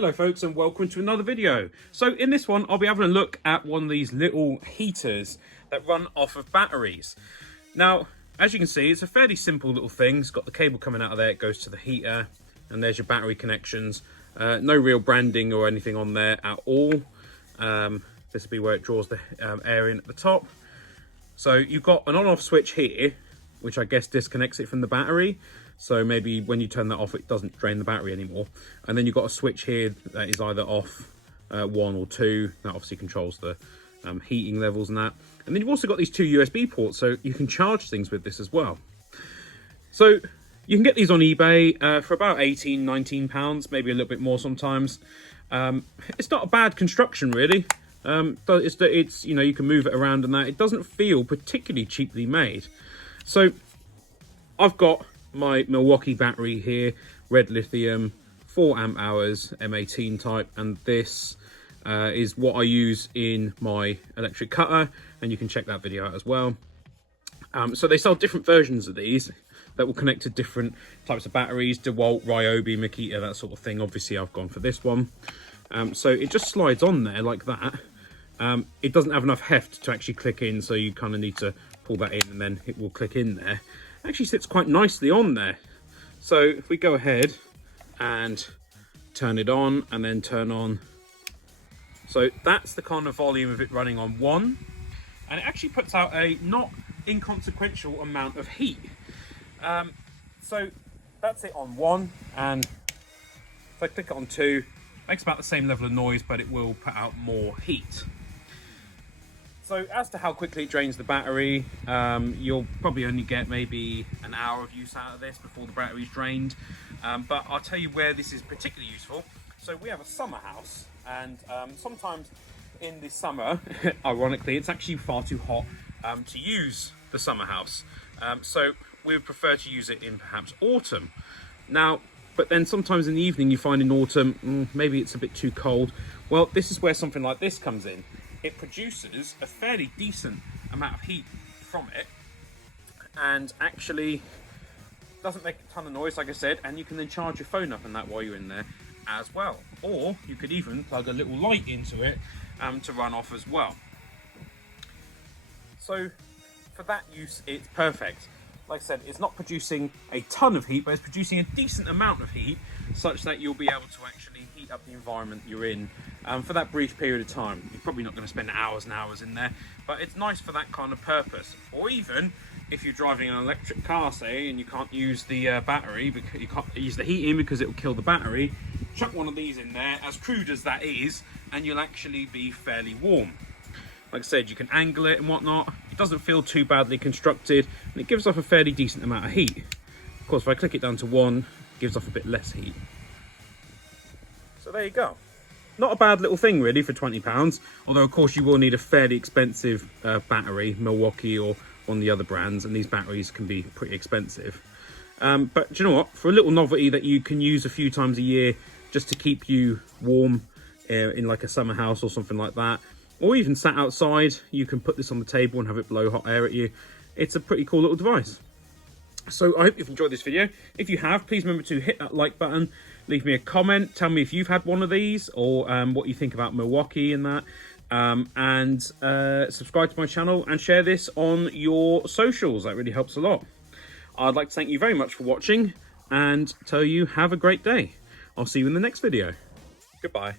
Hello folks and welcome to another video. So in this one I'll be having a look at one of these little heaters that run off of batteries. Now as you can see, it's a fairly simple little thing. It's got the cable coming out of there, it goes to the heater, and there's your battery connections. No real branding or anything on there at all. This will be where it draws the air in at the top. So you've got an on-off switch here, which I guess disconnects it from the battery. So maybe when you turn that off, it doesn't drain the battery anymore. And then you've got a switch here that is either off 1 or 2. That obviously controls the heating levels and that. And then you've also got these 2 USB ports, so you can charge things with this as well. So you can get these on eBay for about 18, 19 pounds, maybe a little bit more sometimes. It's not a bad construction really. It's you know, you can move it around and that. It doesn't feel particularly cheaply made. So I've got my Milwaukee battery here, red lithium, 4 amp hours, M18 type, and this is what I use in my electric cutter, and you can check that video out as well. So they sell different versions of these that will connect to different types of batteries, DeWalt, Ryobi, Makita, that sort of thing. Obviously I've gone for this one. So it just slides on there like that. It doesn't have enough heft to actually click in, so you kind of need to pull that in and then it will click in there. It actually sits quite nicely on there. So if we go ahead and turn it on and then turn on, so that's the kind of volume of it running on 1, and it actually puts out a not inconsequential amount of heat. So that's it on 1, and if I click it on 2, it makes about the same level of noise, but it will put out more heat. So as to how quickly it drains the battery, you'll probably only get maybe an hour of use out of this before the battery's drained. But I'll tell you where this is particularly useful. So we have a summer house, and sometimes in the summer, ironically, it's actually far too hot to use the summer house. So we would prefer to use it in perhaps autumn. Now, but then sometimes in the evening you find in autumn, maybe it's a bit too cold. Well, this is where something like this comes in. It produces a fairly decent amount of heat from it, and actually doesn't make a ton of noise, like I said, and you can then charge your phone up and that while you're in there as well. Or you could even plug a little light into it to run off as well. So for that use, it's perfect. Like I said, it's not producing a ton of heat, but it's producing a decent amount of heat, such that you'll be able to actually heat up the environment you're in for that brief period of time. You're probably not going to spend hours and hours in there, but it's nice for that kind of purpose. Or even if you're driving an electric car, say, and you can't use the battery, because you can't use the heating because it will kill the battery, chuck one of these in there, as crude as that is, and you'll actually be fairly warm. Like I said, you can angle it and whatnot. It doesn't feel too badly constructed, and it gives off a fairly decent amount of heat. Of course, if I click it down to 1, it gives off a bit less heat. So there you go. Not a bad little thing really for £20, although of course you will need a fairly expensive battery, Milwaukee or one of the other brands, and these batteries can be pretty expensive. But do you know what? For a little novelty that you can use a few times a year just to keep you warm in like a summer house or something like that, or even sat outside, you can put this on the table and have it blow hot air at you. It's a pretty cool little device. So I hope you've enjoyed this video. If you have, please remember to hit that like button, leave me a comment, tell me if you've had one of these, or what you think about Milwaukee and that, and subscribe to my channel and share this on your socials. That really helps a lot. I'd like to thank you very much for watching and tell you have a great day. I'll see you in the next video. Goodbye.